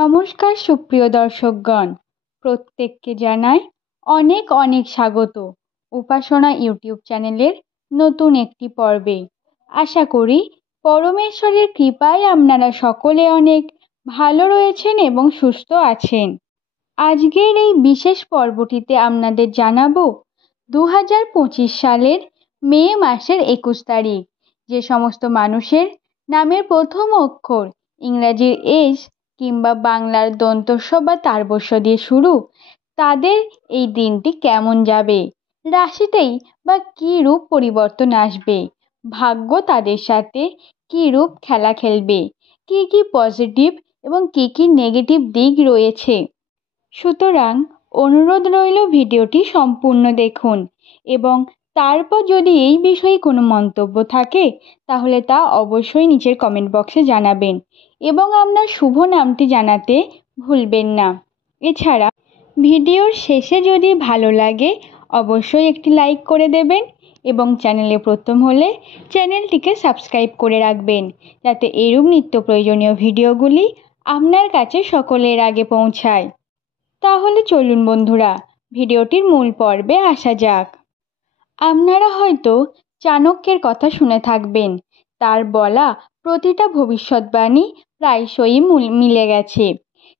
নমস্কার সুপ্রিয় দর্শকগণ, প্রত্যেককে জানাই অনেক অনেক স্বাগত উপাসনা ইউটিউব চ্যানেলের নতুন একটি পর্বে। আশা করি পরমেশ্বরের কৃপায় আপনারা সকলে অনেক ভালো রয়েছেন এবং সুস্থ আছেন। আজকের এই বিশেষ পর্বটিতে আপনাদের জানাবো 2025 সালের মে মাসের 21 তারিখ যে সমস্ত মানুষের নামের প্রথম অক্ষর ইংরাজির এস কিংবা বাংলার দন্তস্ব বা তারবস্য দিয়ে শুরু, তাদের এই দিনটি কেমন যাবে, রাশিতেই বা কী রূপ পরিবর্তন আসবে, ভাগ্য তাদের সাথে কী রূপ খেলা খেলবে, কী কী পজিটিভ এবং কী কী নেগেটিভ দিক রয়েছে। সুতরাং অনুরোধ রইল ভিডিওটি সম্পূর্ণ দেখুন এবং তারপর যদি এই বিষয়ে কোনো মন্তব্য থাকে তাহলে তা অবশ্যই নিচের কমেন্ট বক্সে জানাবেন এবং আপনার শুভ নামটি জানাতে ভুলবেন না। এছাড়া ভিডিওর শেষে যদি ভালো লাগে অবশ্যই একটি লাইক করে দেবেন এবং চ্যানেলে প্রথম হলে চ্যানেলটিকে সাবস্ক্রাইব করে রাখবেন যাতে এরূপ নিত্য প্রয়োজনীয় ভিডিওগুলি আপনার কাছে সকলের আগে পৌঁছায়। তাহলে চলুন বন্ধুরা, ভিডিওটির মূল পর্বে আসা যাক। আপনারা হয়তো চাণক্যের কথা শুনে থাকবেন। তার বলা প্রতিটা ভবিষ্যৎবাণী প্রায়শই মিলে গেছে।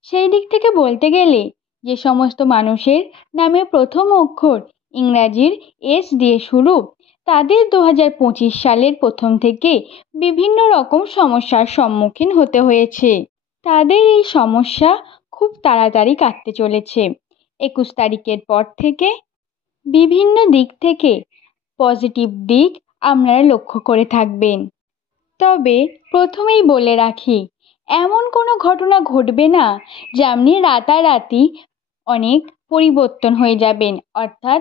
সেই দিক থেকে বলতে গেলে যে সমস্ত মানুষের নামে প্রথম অক্ষর ইংরাজির এস দিয়ে শুরু, তাদের 2025 সালের প্রথম থেকে বিভিন্ন রকম সমস্যার সম্মুখীন হতে হয়েছে। তাদের এই সমস্যা খুব তাড়াতাড়ি কাটতে চলেছে। 21 তারিখের পর থেকে বিভিন্ন দিক থেকে পজিটিভ দিক আপনারা লক্ষ্য করে থাকবেন। তবে প্রথমেই বলে রাখি, এমন কোনো ঘটনা ঘটবে না যে আপনি রাতারাতি অনেক পরিবর্তন হয়ে যাবেন, অর্থাৎ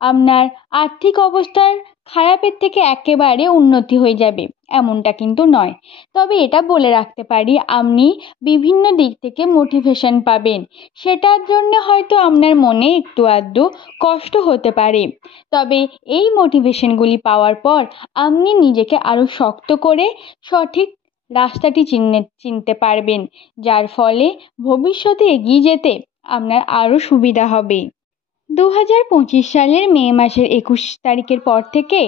আপনার আর্থিক অবস্থার খারাপের থেকে একেবারে উন্নতি হয়ে যাবে, এমনটা কিন্তু নয়। তবে এটা বলে রাখতে পারি, আপনি বিভিন্ন দিক থেকে মোটিভেশন পাবেন। সেটার জন্য হয়তো আপনার মনে একটু আধটু কষ্ট হতে পারে, তবে এই মোটিভেশনগুলি পাওয়ার পর আপনি নিজেকে আরও শক্ত করে সঠিক রাস্তাটি চিনতে পারবেন, যার ফলে ভবিষ্যতে এগিয়ে যেতে আপনার আরও সুবিধা হবে। 2025 সালের মে মাসের 21 তারিখের পর থেকে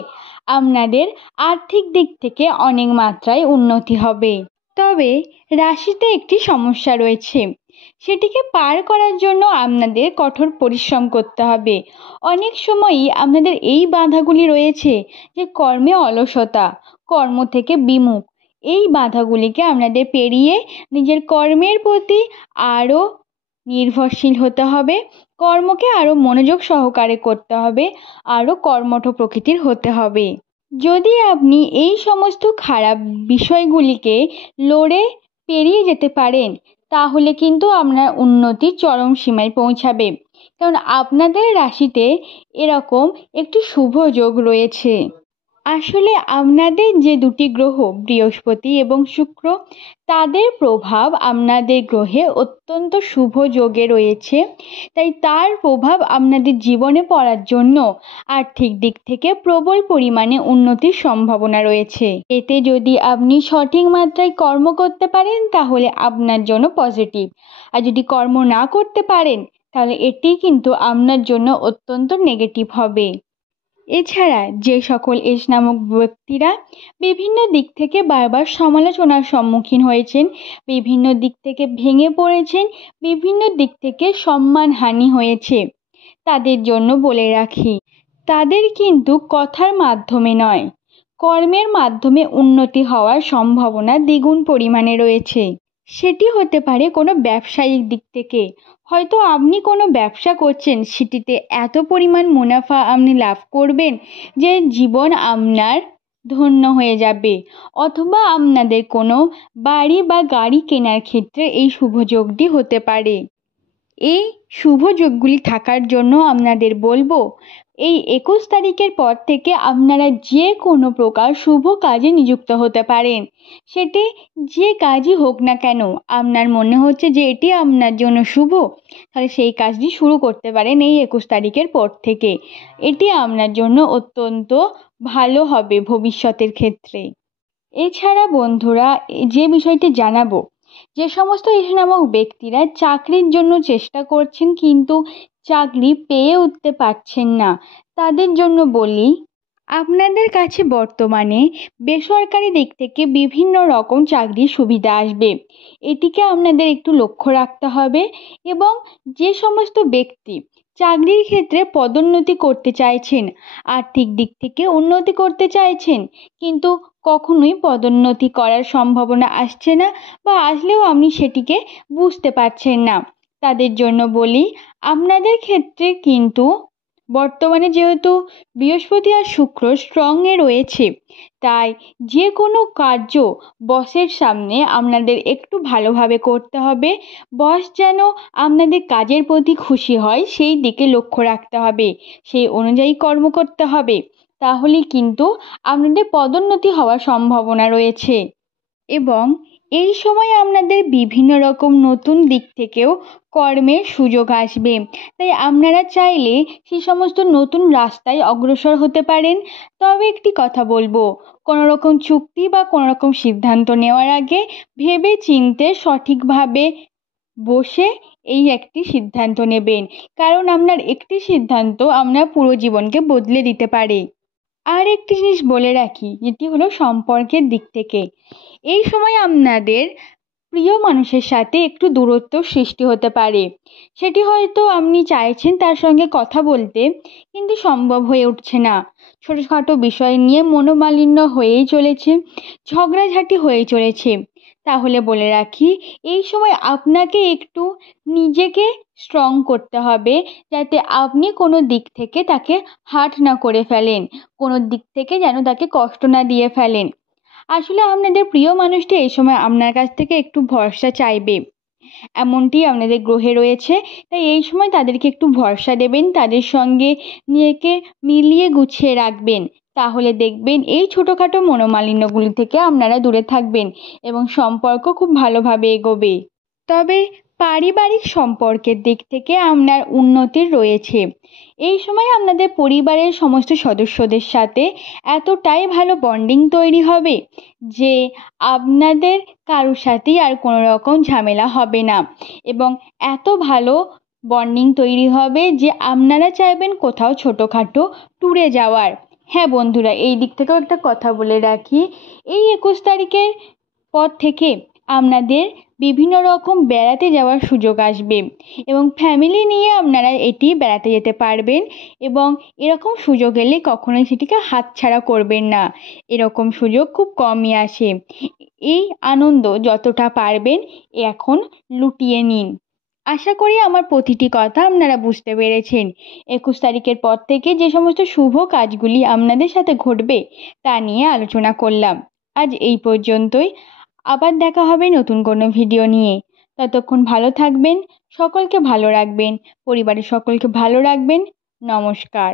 আপনাদের আর্থিক দিক থেকে অনেক মাত্রায় উন্নতি হবে। তবে রাশিতে একটি সমস্যা রয়েছে, সেটিকে পার করার জন্য আপনাদের কঠোর পরিশ্রম করতে হবে। অনেক সময়ই আপনাদের এই বাধাগুলি রয়েছে যে কর্মে অলসতা, কর্ম থেকে বিমুখ। এই বাধাগুলিকে আপনাদের পেরিয়ে নিজের কর্মের প্রতি আরও নির্ভরশীল হতে হবে, কর্মকে আরও মনোযোগ সহকারে করতে হবে, আরও কর্মঠ প্রকৃতির হতে হবে। যদি আপনি এই সমস্ত খারাপ বিষয়গুলিকে লড়ে পেরিয়ে যেতে পারেন তাহলে কিন্তু আপনার উন্নতি চরম সীমায় পৌঁছাবে, কারণ আপনাদের রাশিতে এরকম একটি শুভ যোগ রয়েছে। আসলে আপনাদের যে দুটি গ্রহ বৃহস্পতি এবং শুক্র, তাদের প্রভাব আপনাদের গ্রহে অত্যন্ত শুভ যোগে রয়েছে। তাই তার প্রভাব আপনাদের জীবনে পড়ার জন্য আর্থিক দিক থেকে প্রবল পরিমাণে উন্নতির সম্ভাবনা রয়েছে। এতে যদি আপনি সঠিক মাত্রায় কর্ম করতে পারেন তাহলে আপনার জন্য পজিটিভ, আর যদি কর্ম না করতে পারেন তাহলে এটি কিন্তু আপনার জন্য অত্যন্ত নেগেটিভ হবে। এছাড়া যে সকল এস নামক ব্যক্তিরা বিভিন্ন দিক থেকে বারবার সমালোচনার সম্মুখীন হয়েছেন, বিভিন্ন দিক থেকে ভেঙে পড়েছেন, বিভিন্ন দিক থেকে সম্মানহানি হয়েছে, তাদের জন্য বলে রাখি, তাদের কিন্তু কথার মাধ্যমে নয়, কর্মের মাধ্যমে উন্নতি হওয়ার সম্ভাবনা দ্বিগুণ পরিমাণে রয়েছে। সেটি হতে পারে কোনো ব্যবসায়িক দিক থেকে, হয়তো আপনি কোনো ব্যবসা করছেন, সেটিতে এত পরিমাণ মুনাফা আপনি লাভ করবেন যে জীবন আপনার ধন্য হয়ে যাবে, অথবা আপনাদের কোনো বাড়ি বা গাড়ি কেনার ক্ষেত্রে এই শুভযোগটি হতে পারে। এই শুভ যোগগুলি থাকার জন্য আপনাদের বলবো, এই 21 তারিখের পর থেকে আপনারা যে কোনো প্রকার শুভ কাজে নিযুক্ত হতে পারেন। সেটি যে কাজই হোক না কেন, আপনার মনে হচ্ছে যে এটি আপনার জন্য শুভ, তাহলে সেই কাজটি শুরু করতে পারেন এই 21 তারিখের পর থেকে। এটি আপনার জন্য অত্যন্ত ভালো হবে ভবিষ্যতের ক্ষেত্রে। এছাড়া বন্ধুরা, যে বিষয়টি জানাবো, যে সমস্ত এস নামক ব্যক্তিরা চাকরির জন্য চেষ্টা করছেন কিন্তু চাকরি পেয়ে উঠতে পারছেন না, তাদের জন্য বলি, আপনাদের কাছে বর্তমানে বেসরকারি দিক থেকে বিভিন্ন রকম চাকরির সুবিধা আসবে। এটিকে আপনাদের একটু লক্ষ্য রাখতে হবে। এবং যে সমস্ত ব্যক্তি চাকরির ক্ষেত্রে পদোন্নতি করতে চাইছেন, আর্থিক দিক থেকে উন্নতি করতে চাইছেন, কিন্তু কখনোই পদোন্নতি করার সম্ভাবনা আসছে না, বা আসলেও আপনি সেটিকে বুঝতে পারছেন না, তাদের জন্য বলি, আপনাদের ক্ষেত্রে কিন্তু বর্তমানে যেহেতু বৃহস্পতি আর শুক্র স্ট্রংয়ে রয়েছে, তাই যে কোনো কার্য বসের সামনে আপনাদের একটু ভালোভাবে করতে হবে। বস যেন আপনাদের কাজের প্রতি খুশি হয় সেই দিকে লক্ষ্য রাখতে হবে, সেই অনুযায়ী কর্ম করতে হবে, তাহলেই কিন্তু আপনাদের পদোন্নতি হওয়ার সম্ভাবনা রয়েছে। এবং এই সময় আপনাদের বিভিন্ন রকম নতুন দিক থেকেও কর্মের সুযোগ আসবে, তাই আপনারা চাইলে সেই সমস্ত নতুন রাস্তায় অগ্রসর হতে পারেন। তবে একটি কথা বলবো, কোনো রকম চুক্তি বা কোনো রকম সিদ্ধান্ত নেওয়ার আগে ভেবে চিন্তে সঠিকভাবে বসে এই একটি সিদ্ধান্ত নেবেন, কারণ আপনার একটি সিদ্ধান্ত আপনার পুরো জীবনকে বদলে দিতে পারে। আর একটি জিনিস বলে রাখি, যেটি হলো সম্পর্কের দিক থেকে এই সময় আপনাদের প্রিয় মানুষের সাথে একটু দূরত্ব সৃষ্টি হতে পারে। সেটি হয়তো আপনি চাইছেন তার সঙ্গে কথা বলতে, কিন্তু সম্ভব হয়ে উঠছে না। ছোটোখাটো বিষয় নিয়ে মনোমালিন্য হয়েই চলেছে, ঝগড়াঝাটি হয়ে চলেছে। তাহলে বলে রাখি, এই সময় আপনাকে একটু নিজেকে স্ট্রং করতে হবে, যাতে আপনি কোনো দিক থেকে তাকে হার্ট না করে ফেলেন, কোনো দিক থেকে যেন তাকে কষ্ট না দিয়ে ফেলেন। আসলে আপনাদের প্রিয় মানুষটি এই সময় আপনার কাছ থেকে একটু ভরসা চাইবে, এমনটি আপনাদের গ্রহে রয়েছে। তাই এই সময় তাদেরকে একটু ভরসা দেবেন, তাদের সঙ্গে নিজেকে মিলিয়ে গুছিয়ে রাখবেন, তাহলে দেখবেন এই ছোটোখাটো মনোমালিন্যগুলি থেকে আপনারা দূরে থাকবেন এবং সম্পর্ক খুব ভালোভাবে এগোবে। তবে পারিবারিক সম্পর্কের দিক থেকে আপনার উন্নতির রয়েছে। এই সময় আপনাদের পরিবারের সমস্ত সদস্যদের সাথে এতটাই ভালো বন্ডিং তৈরি হবে যে আপনাদের কারোর সাথেই আর কোনো রকম ঝামেলা হবে না, এবং এত ভালো বন্ডিং তৈরি হবে যে আপনারা চাইবেন কোথাও ছোটোখাটো ট্যুরে যাওয়ার। হ্যাঁ বন্ধুরা, এই দিক থেকেও একটা কথা বলে রাখি, এই 21 তারিখের পর থেকে আপনাদের বিভিন্ন রকম বেড়াতে যাওয়ার সুযোগ আসবে, এবং ফ্যামিলি নিয়ে আপনারা এটি বেড়াতে যেতে পারবেন। এবং এরকম সুযোগ এলে কখনোই সেটিকে হাতছাড়া করবেন না, এরকম সুযোগ খুব কমই আসে। এই আনন্দ যতটা পারবেন এখন লুটিয়ে নিন। আশা করি আমার প্রতিটি কথা আপনারা বুঝতে পেরেছেন। 21 তারিখের পর থেকে যে সমস্ত শুভ কাজগুলি আপনাদের সাথে ঘটবে তা নিয়ে আলোচনা করলাম। আজ এই পর্যন্তই, আবার দেখা হবে নতুন কোনো ভিডিও নিয়ে। ততক্ষণ ভালো থাকবেন, সকলকে ভালো রাখবেন, পরিবারের সকলকে ভালো রাখবেন। নমস্কার।